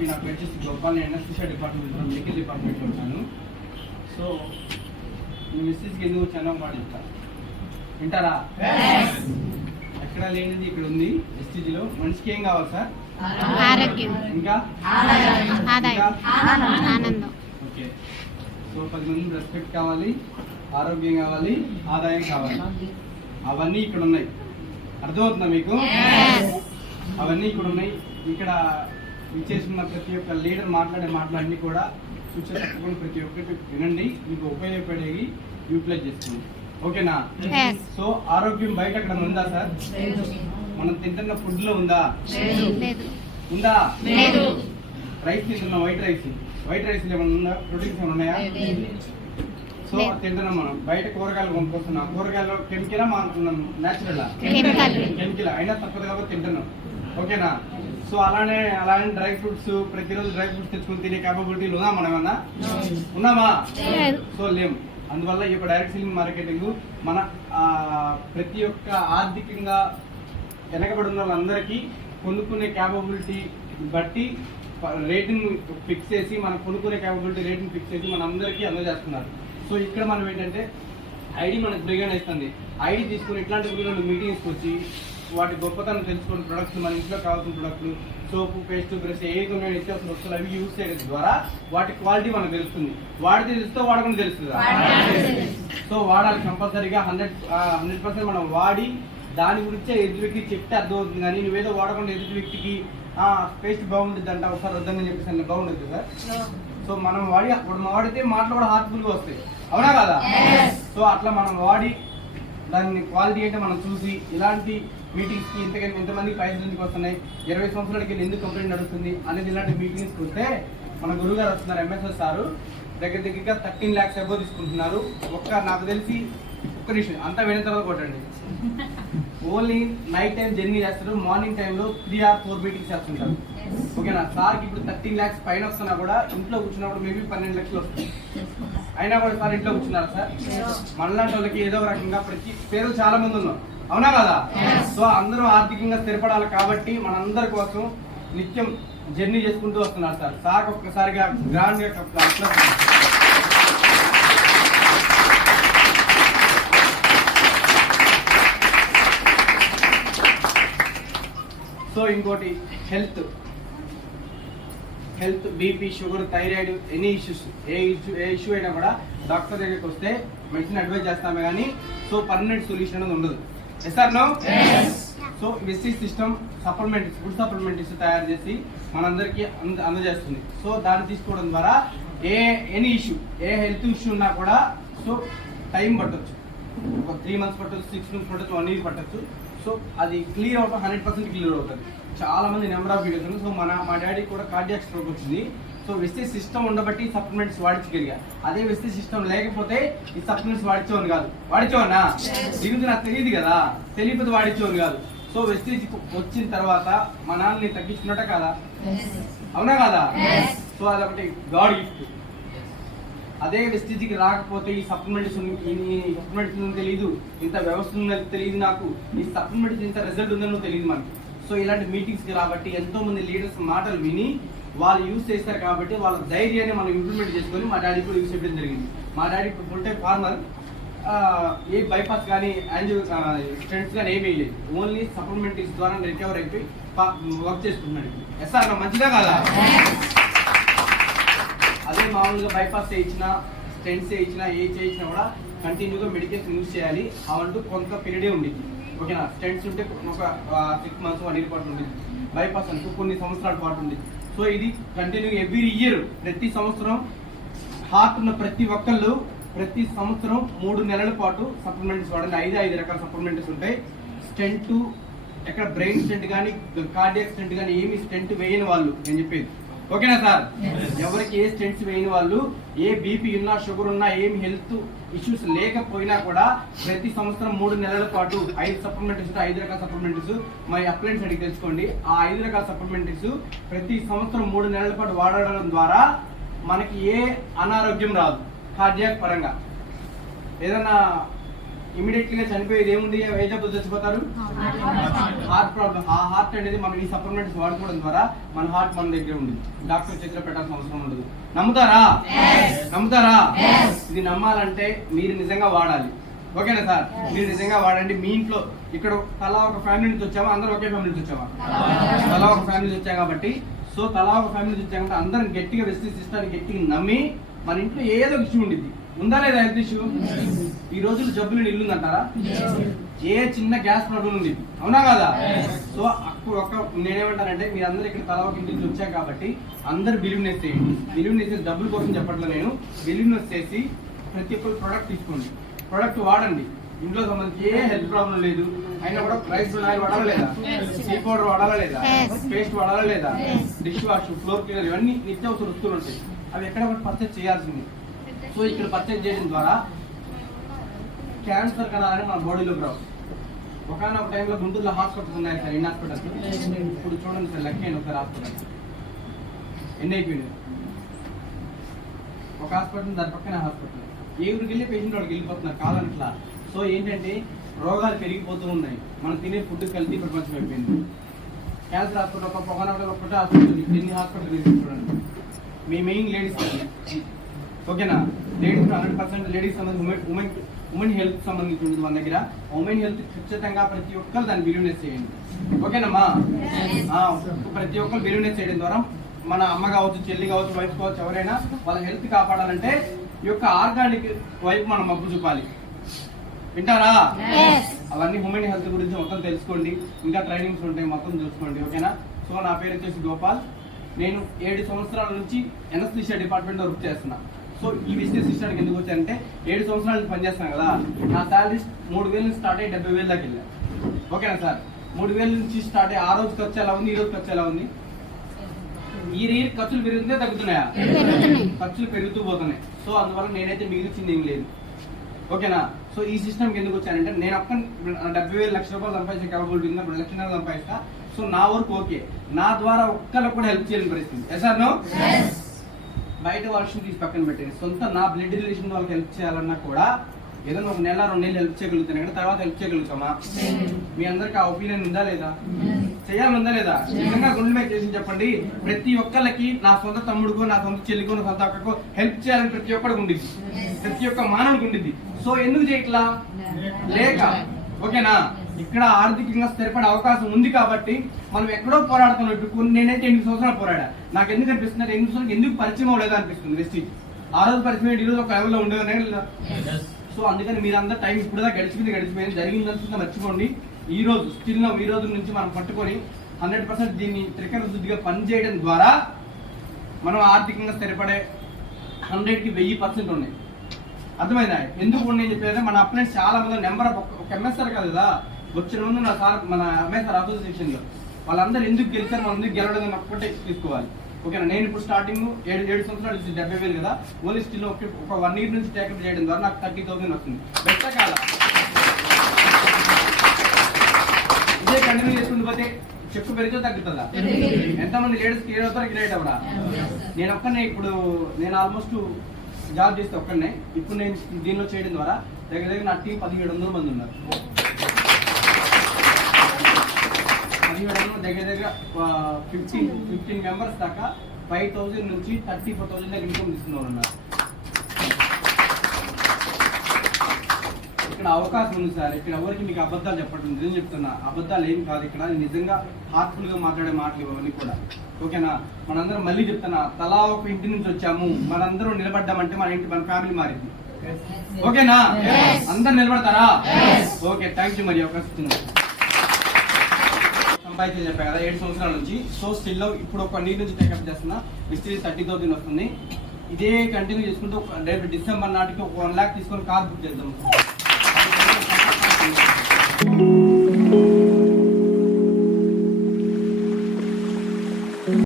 Happy నా పేరు వచ్చేసి గోపాల్ నేను ఎన్ఎస్సీ డిపార్ట్మెంట్ మెడికల్ డిపార్ట్మెంట్లో ఉంటాను. సో మీ మిస్సెస్కి ఎందుకు వచ్చానో మాట చెప్తా. వింటారా? ఎక్కడ లేనిది ఇక్కడ ఉంది ఎస్టీజీలో. మనిషికి ఏం కావాలి సార్? ఆరోగ్యం. ఇంకా? ఆనందం. ఓకే. సో పది మంది రెస్పెక్ట్ కావాలి ఆరోగ్యం కావాలి ఆదాయం కావాలి. అవన్నీ ఇక్కడ ఉన్నాయి. అర్థమవుతుందా మీకు. అవన్నీ ఇక్కడ ఉన్నాయి. ఇక్కడ విచ్చేసిన ప్రతి ఒక్క లీడర్ మాట్లాడే మాటలన్నీ కూడా సూచన తప్పకుండా ప్రతి ఒక్కటి వినండి మీకు ఉపయోగపడేవి యూటిలైజ్ చేసుకోండి. ఓకేనా. సో ఆరోగ్యం బయట అక్కడ ఉందా సార్? మనం తింటున్న ఫుడ్లో ఉందా? లేదు. ఉందా? లేదు. రైస్ తింటున్నాం వైట్ రైస్. వైట్ రైస్ ఏమైనా ఉందా? ప్రోటీన్స్ ఏమైనా ఉన్నాయా? సో తింటున్నాం మనం. బయట కూరగాయలు కొనుక్కొస్తున్నాం. కూరగాయలు కెమికల్ మానుకున్నాం న్యాచురల్ కెమికల్ కెమికల్ అయినా తప్పదు కాబట్టి తింటున్నాం. ఓకేనా? సో అలానే అలానే డ్రై ఫ్రూట్స్ ప్రతిరోజు డ్రై ఫ్రూట్స్ తెచ్చుకుని తినే కేపబిలిటీలు ఉందా మనం ఏమన్నా? ఉన్నామా? సో లేం. అందువల్ల ఈ యొక్క డైరెక్ట్ సెల్లింగ్ మార్కెటింగ్ మన ప్రతి ఒక్క ఆర్థికంగా వెనకబడి ఉన్న వాళ్ళందరికీ కొనుక్కునే క్యాపబిలిటీ బట్టి రేటింగ్ ఫిక్స్ చేసి మనం కొనుక్కునే క్యాపబిలిటీ రేటింగ్ ఫిక్స్ చేసి మన అందరికీ అందజేస్తున్నారు. సో ఇక్కడ మనం ఏంటంటే ఐడి మనకు ఫ్రీగానే ఇస్తుంది. ఐడి తీసుకుని ఇట్లాంటి గురించి మీటింగ్స్కి వచ్చి వాటి గొప్పతనం తెలుసుకుని ప్రొడక్ట్స్ మన ఇంట్లో కావాల్సిన ప్రొడక్ట్లు సోపు పేస్ట్ బ్రష్ ఏది ఉన్నాయో నిత్యావసర వస్తువులు అవి యూజ్ చేయడం ద్వారా వాటి క్వాలిటీ మనకు తెలుస్తుంది. వాడితే తెలుస్తే వాడకుండా తెలుస్తుంది సో వాడాలి కంపల్సరీగా హండ్రెడ్ హండ్రెడ్ పర్సెంట్ మనం వాడి దాని గురించే ఎదుటి వ్యక్తికి చెప్తే అర్థమవుతుంది. కానీ నువ్వేదో వాడకుండా ఎదుటి వ్యక్తికి పేస్ట్ బాగుంటుంది అంట ఒకసారి వద్దని చెప్పేసి అన్న బాగుంటుంది సార్. సో మనం వాడి అప్పుడు వాడితే మాటలు కూడా హార్ట్ఫుల్గా వస్తాయి. అవునా కదా? సో అట్లా మనం వాడి దాన్ని క్వాలిటీ అంటే మనం చూసి ఇలాంటి మీటింగ్స్కి ఇంతకన్నా ఎంతమంది పైసలు ఎందుకు వస్తున్నాయి? ఇరవై సంవత్సరాలకి వెళ్ళి ఎందుకు కంపెనీ నడుస్తుంది? అనేది ఇలాంటి మీటింగ్స్కి వస్తే మన గురువు గారు వస్తున్నారు ఎంఎస్ఎస్ సారు. దగ్గర దగ్గరగా థర్టీన్ ల్యాక్స్ అబో తీసుకుంటున్నారు. ఒక్క నాకు తెలిసి ఒక్క నిమిషం అంతా విన్న తర్వాత కొట్టండి. ఓన్లీ నైట్ టైం జర్నీ చేస్తారు మార్నింగ్ టైంలో త్రీ ఆర్ ఫోర్ మీటింగ్స్ చేస్తుంటారు. ఓకేనా? సార్కి ఇప్పుడు థర్టీన్ ల్యాక్స్ పైన వస్తున్నా కూడా ఇంట్లో కూర్చున్నప్పుడు మేబీ పన్నెండు లక్షలు వస్తుంది. అయినా కూడా సార్ ఇంట్లో కూర్చున్నారు సార్? మనలాంటి వాళ్ళకి ఏదో రకంగా ప్రతి పేరు చాలా మంది ఉన్నాం అవునా కదా? సో అందరూ ఆర్థికంగా స్థిరపడాలి కాబట్టి మనందరి కోసం నిత్యం జర్నీ చేసుకుంటూ వస్తున్నారు సార్. సార్ ఒక్కసారిగా గ్రాండ్గా. సో ఇంకోటి health health BP sugar thyroid any issues ఏ ఇష్యూ ఏ ఇష్యూ అయినా కూడా డాక్టర్ దగ్గరికి వస్తే మెడిసిన్ అడ్వైజ్ చేస్తామే కానీ సో పర్మనెంట్ సొల్యూషన్ అనేది ఉండదు. ఎస్ సార్ నో సో విసి సిస్టమ్ సప్లిమెంట్స్ ఫుడ్ సప్లిమెంట్స్ తయారు చేసి మనందరికీ అంద అందజేస్తుంది. సో దాన్ని తీసుకోవడం ద్వారా ఏ ఎనీ ఇష్యూ ఏ హెల్త్ ఇష్యూ ఉన్నా కూడా సో టైం పట్టొచ్చు. ఒక త్రీ మంత్స్ పట్టొచ్చు సిక్స్ మంత్స్ పట్టొచ్చు వన్ ఇయర్ పట్టొచ్చు. సో అది క్లియర్ అవుతుంది హండ్రెడ్ పర్సెంట్ క్లియర్ అవుతుంది. చాలా మంది నెంబర్ ఆఫ్ వీడియోస్ సో మన మా డాడీ కూడా కార్డియాక్ స్ట్రోక్ వచ్చింది. సో వెస్టీ సిస్టమ్ ఉండబట్టి సప్లిమెంట్స్ వాడించగలిగా. అదే వెస్టీ సిస్టమ్ లేకపోతే ఈ సప్లిమెంట్స్ వాడించేవాడిని కాదు. వాడించేవాడినా దీనికి నాకు తెలియదు కదా. తెలియకపోతే వాడించేవాడిని కాదు. సో వెస్టీజ్ వచ్చిన తర్వాత మా నాన్నని తగ్గించుకున్నట్ట కదా? అవునా కదా? సో అదొకటి గాడ్ గిఫ్ట్. అదే వెస్టిజ్కి రాకపోతే ఈ సప్లిమెంట్స్ ఈ సప్లిమెంట్స్ తెలియదు ఇంత వ్యవస్థ ఉందని తెలియదు నాకు. ఈ సప్లిమెంట్స్ ఇంత రిజల్ట్ ఉందని తెలియదు మనకి. సో ఇలాంటి మీటింగ్స్కి రాబట్టి ఎంతో మంది లీడర్స్ మాటలు విని వాళ్ళు యూజ్ చేస్తారు కాబట్టి వాళ్ళ ధైర్యాన్ని మనం ఇంప్లిమెంట్ చేసుకొని మా డాడీ కూడా యూజ్ చేయడం జరిగింది. మా డాడీ ఇప్పుడు ఫుల్ టైం ఫార్మర్ ఏ బైపాస్ కానీ యాంజిల్ స్టెంట్స్ కానీ ఏమీ లేదు. ఓన్లీ సప్లిమెంటరీస్ ద్వారా రికవర్ అయిపోయి వర్క్ చేసుకుంటున్నాడు ఎస్ సార్ మంచిదా కదా? అదే మామూలుగా బైపాస్ చేయించిన స్టెంట్స్ చేయించిన ఏ చేయించినా కూడా కంటిన్యూగా మెడికేషన్ యూజ్ చేయాలి. అవంటూ కొంత పీరియడే ఉండేది ఓకేనా స్టెంట్స్ ఉంటే ఒక సిక్స్ మంత్స్ వన్ ఇయర్ పాటు ఉండేది బైపాస్ అంటూ కొన్ని సంవత్సరాల పాటు ఉండేది సో ఇది కంటిన్యూ ఎవ్రీ ఇయర్ ప్రతి సంవత్సరం హార్ట్ ఉన్న ప్రతి ఒక్కళ్ళు ప్రతి సంవత్సరం మూడు నెలల పాటు సప్లిమెంట్స్ వాడండి ఐదు ఐదు రకాల సప్లిమెంట్స్ ఉంటాయి. స్టెంట్ ఎక్కడ బ్రెయిన్ స్టెంట్ కానీ కార్డియక్ స్టెంట్ కానీ ఏమి స్టెంట్ వేయని వాళ్ళు నేను చెప్పేది. ఓకేనా సార్? ఎవరికి ఏ స్టెంట్స్ వేయని వాళ్ళు ఏ బీపీ ఉన్నా షుగర్ ఉన్నా ఏం హెల్త్ ఇష్యూస్ లేకపోయినా కూడా ప్రతి సంవత్సరం మూడు నెలల పాటు ఐదు సప్లిమెంట్స్ ఐదు రకాల సప్లిమెంట్స్ మై అప్లైన్స్ అడిగి తెలుసుకోండి. ఆ ఐదు రకాల సప్లిమెంట్స్ ప్రతి సంవత్సరం మూడు నెలల పాటు వాడడం ద్వారా మనకి ఏ అనారోగ్యం రాదు. కార్డియాక్ పరంగా. ఏదైనా ఇమీడియట్లీ గా చనిపోయేది ఏముంది? ఏ జబ్బు చచ్చిపోతారు? హార్ట్ ప్రాబ్లం ఆ హార్ట్ అనేది మనం ఈ సప్లిమెంట్స్ వాడుకోవడం ద్వారా మన హార్ట్ మన దగ్గర ఉంది. డాక్టర్ చేతిలో పెట్టాల్సిన అవసరం ఉండదు. నమ్ముతారా? నమ్ముతారా? ఇది నమ్మాలంటే మీరు నిజంగా వాడాలి. ఓకేనా సార్? మీరు నిజంగా వాడండి. మీ ఇంట్లో ఇక్కడ తలా ఒక ఫ్యామిలీ నుంచి వచ్చామా అందరూ ఒకే ఫ్యామిలీ నుంచి వచ్చామా తలా ఒక ఫ్యామిలీ నుంచి వచ్చాం కాబట్టి సో తలా ఒక ఫ్యామిలీ నుంచి వచ్చాం కాబట్టి అందరం గట్టిగా సిస్టాన్ని గట్టిగా నమ్మి మన ఇంట్లో ఏదో ఇష్యూ ఉండిద్ది. ఉందా లేదా హెల్త్ ఇష్యూ ఈ రోజులు జబ్బులు ఇల్లు ఉందంటారా? ఏ చిన్న గ్యాస్ ప్రాబ్లం ఉంది? అవునా కదా? సో అప్పుడు ఒక నేనేమంటానంటే మీరు అందరు ఇక్కడ తల ఒక ఇంటి నుంచి వచ్చారు కాబట్టి అందరు బిలీవ్నెస్ చేయండి బిలీవ్నెస్ చేసి డబ్బుల కోసం చెప్పట్లేదు నేను. బిలీవ్నెస్ చేసి ప్రతి ఒక్కరు ప్రోడక్ట్ తీసుకోండి. ప్రోడక్ట్ వాడండి. ఇంట్లో సంబంధించి ఏ హెల్త్ ప్రాబ్లం లేదు. అయినా కూడా రైస్ ఆయిల్ వాడాలా లేదా? సీ పౌడర్ వాడాలా లేదా. పేస్ట్ వాడాలా లేదా. డిష్ వాష్ ఫ్లోర్ క్లీనర్ ఇవన్నీ నిత్యావసర వస్తువులు ఉంటాయి. అవి ఎక్కడ కూడా పర్చేజ్ చేయాల్సింది. సో ఇక్కడ పర్చేజ్ చేయడం ద్వారా క్యాన్సర్ కణాలని మన బాడీలోకి రావు. ఒకనొక టైంలో గుంటూరులో హాస్పిటల్స్ ఉన్నాయి సార్ ఎన్ని హాస్పిటల్స్ ఇప్పుడు చూడండి సార్ లక్కీ అయిన ఒకసారి హాస్పిటల్ ఎన్ని అయిపోయింది ఒక హాస్పిటల్ దాని పక్కన హాస్పిటల్ ఏ ఊరికి వెళ్ళి పేషెంట్ వాళ్ళకి వెళ్ళిపోతున్నారు కాదనట్లా సో ఏంటంటే రోగాలు పెరిగిపోతూ ఉన్నాయి. మనం తినే ఫుడ్ కలిసి ప్రపంచం అయిపోయింది. క్యాన్సర్ హాస్పిటల్ ఒక పొగనొక ఒకటే హాస్పిటల్ ఎన్ని హాస్పిటల్ చూడండి. మీ మెయిన్ లేడీస్ ఓకేనా? లేడీస్ హండ్రెడ్ పర్సెంట్ లేడీస్ సంబంధించి ఉమెన్ ఉమెన్ ఉమెన్ హెల్త్ సంబంధించి ఉంటుంది మన దగ్గర. ఉమెన్ హెల్త్ ఖచ్చితంగా ప్రతి ఒక్కరు దాన్ని బిలీవ్నెస్ చేయండి. ఓకేనమ్మా? ప్రతి ఒక్కరు బిలీవ్నెస్ చేయడం ద్వారా మన అమ్మ కావచ్చు చెల్లి కావచ్చు వైఫ్ కావచ్చు ఎవరైనా వాళ్ళ హెల్త్ కాపాడాలంటే ఈ యొక్క ఆర్గానిక్ వైపు మనం మబ్బు చూపాలి. వింటారా. అవన్నీ ఉమెన్ హెల్త్ గురించి మొత్తం తెలుసుకోండి. ఇంకా ట్రైనింగ్స్ ఉంటాయి మొత్తం చూసుకోండి. ఓకేనా? సో నా పేరు వచ్చేసి గోపాల్. నేను ఏడు సంవత్సరాల నుంచి ఎనస్థిషియా డిపార్ట్మెంట్ వర్క్ చేస్తున్నా. సో ఈ బిజినెస్ సిస్టానికి ఎందుకు వచ్చానంటే ఏడు సంవత్సరాల నుంచి పనిచేస్తాను కదా నా శాలరీ మూడు వేల నుంచి స్టార్ట్ అయ్యి డెబ్బై వేల దాకా వెళ్ళా. ఓకేనా సార్? మూడు వేల నుంచి స్టార్ట్ అయ్యి ఆ రోజు ఖర్చు ఎలా ఉంది ఈ రోజు ఖర్చు ఎలా ఉంది? ఈ రీర్ ఖర్చులు పెరుగుతుందే తగ్గుతున్నాయా. ఖర్చులు పెరుగుతూ పోతున్నాయి. సో అందువల్ల నేనైతే మిగిలిచింది ఏం లేదు. ఓకేనా? సో ఈ సిస్టమ్కి ఎందుకు వచ్చానంటే నేను ఒక్క డెబ్బై వేలు లక్ష రూపాయలు సంపాదించే కేపబిలిటీ ఉంది రెండు లక్షల సంపాదిస్తా. సో నా వరకు ఓకే నా ద్వారా ఒక్కరికి కూడా హెల్ప్ చేయలేని పరిస్థితి. ఎస్ నో బయట వర్షం తీసి పక్కన పెట్టేది. సొంత నా బ్లడ్ రిలేషన్ వాళ్ళకి హెల్ప్ చేయాలన్నా కూడా ఏదైనా ఒక నెల రెండు నెలలు హెల్ప్ చేయగలుగుతాను కానీ తర్వాత హెల్ప్ చేయగలుగుతామా? మీ అందరికి ఆ ఒపీనియన్ ఉందా లేదా? చేయాలని ఉందా లేదా? నిజంగా గుండె మీద చేసి చెప్పండి. ప్రతి ఒక్కళ్ళకి నా సొంత తమ్ముడుకో నా సొంత చెల్లికో నా సొంత అక్కకో హెల్ప్ చేయాలని ప్రతి ఒక్కడికి ఉండిద్ది. ప్రతి ఒక్క మానవుడికి ఉండిద్ది. సో ఎందుకు చేయట్లా? లేక. ఓకేనా? ఇక్కడ ఆర్థికంగా స్థిరపడే అవకాశం ఉంది కాబట్టి మనం ఎక్కడో పోరాడుతున్నాం ఇప్పుడు కొన్ని నేనైతే ఎనిమిది సంవత్సరాలు పోరాడా? నాకు ఎందుకు అనిపిస్తుంది? అంటే ఎనిమిది సంవత్సరాలు ఎందుకు పరిచయం అవ్వలేదు అనిపిస్తుంది వెస్టీజ్ ఆ రోజు పరిచయం ఈ రోజు ఒక లెవెల్లో ఉండేవనే లేదా? సో అందుకని మీరంతా టైం ఇప్పుడు గడిచిపోయింది గడిచిపోయింది జరిగిందంతా మర్చిపోండి. ఈ రోజు స్టిల్ ఈ రోజు నుంచి మనం పట్టుకొని హండ్రెడ్ పర్సెంట్ దీన్ని త్రికర శుద్ధిగా పనిచేయడం ద్వారా మనం ఆర్థికంగా స్థిరపడే హండ్రెడ్కి వెయ్యి పర్సెంట్ ఉన్నాయి. అర్థమైందా? ఎందుకు ఉన్నాయి చెప్పేది మన అప్లైన్స్ చాలా మంది నెంబర్ ఒక ఎంఎస్ఆర్ కాదు కదా? వచ్చిన ముందు నా సార్ మన ఎంఎస్ఆర్ అసోసియేషన్లో. వాళ్ళందరూ ఎందుకు గెలిచారు మనం ఎందుకు గెలవడం ఒక్కటే తీసుకోవాలి. ఓకేనా? నేను ఇప్పుడు స్టార్టింగ్ ఏడు ఏడు సంవత్సరాలు డెబ్బై వేలు కదా ఓన్లీ స్టిల్ ఒక ఒక వన్ ఇయర్ నుంచి టేకప్ చేయడం ద్వారా నాకు థర్టీ థౌసండ్ వస్తుంది. బెస్ట్ కాల ఇదే కంటిన్యూ చేసుకుంటూ పోతే చెక్కు పెరిగితే తగ్గుతుందా? ఎంతమంది లేడీస్ క్లియర్ అవుతారు క్రియేట్ అవ్వడా? నేను ఒక్కనే ఇప్పుడు నేను ఆల్మోస్ట్ జాబ్ చేస్తే ఒక్కనే. ఇప్పుడు నేను దీనిలో చేయడం ద్వారా దగ్గర దగ్గర నా టీం పదిహేడు వందల మంది ఉన్నారు. వందలు దగ్గర దగ్గర ఫిఫ్టీన్ ఫిఫ్టీన్ మెంబర్స్ దాకా ఫైవ్ థౌసండ్ నుంచి థర్టీ ఫోర్ థౌసండ్ దాకా ఇన్కమ్ ఉన్నారు ఇక్కడ అవకాశం ఉంది సార్. ఇక్కడ ఎవరికి మీకు అబద్ధాలు చెప్పడం నిజం చెప్తున్నా. అబద్ధాలు ఏం కాదు ఇక్కడ. నిజంగా హార్ట్ఫుల్గా మాట్లాడే మాటలు ఇవన్నీ కూడా. ఓకేనా? మనందరం మళ్ళీ చెప్తున్నా. తలా ఒక ఇంటి నుంచి వచ్చాము. మనందరం నిలబడ్డామంటే మన ఇంటి మన ఫ్యామిలీ మారింది. ఓకేనా? అందరు నిలబడతారా? ఓకే. థ్యాంక్ యూ మరి. అవకాశం. సంపాదించి చెప్పాను కదా ఏడు సంవత్సరాల నుంచి. సో స్టిల్ ఇప్పుడు ఒక నీటి నుంచి టేకప్ చేస్తున్నా మిస్త్రీ థర్టీ థౌసండ్ వస్తుంది. ఇదే కంటిన్యూ చేసుకుంటూ రేపు డిసెంబర్ నాటికి ఒక వన్ ల్యాక్ తీసుకొని కార్ బుక్ చేద్దాం.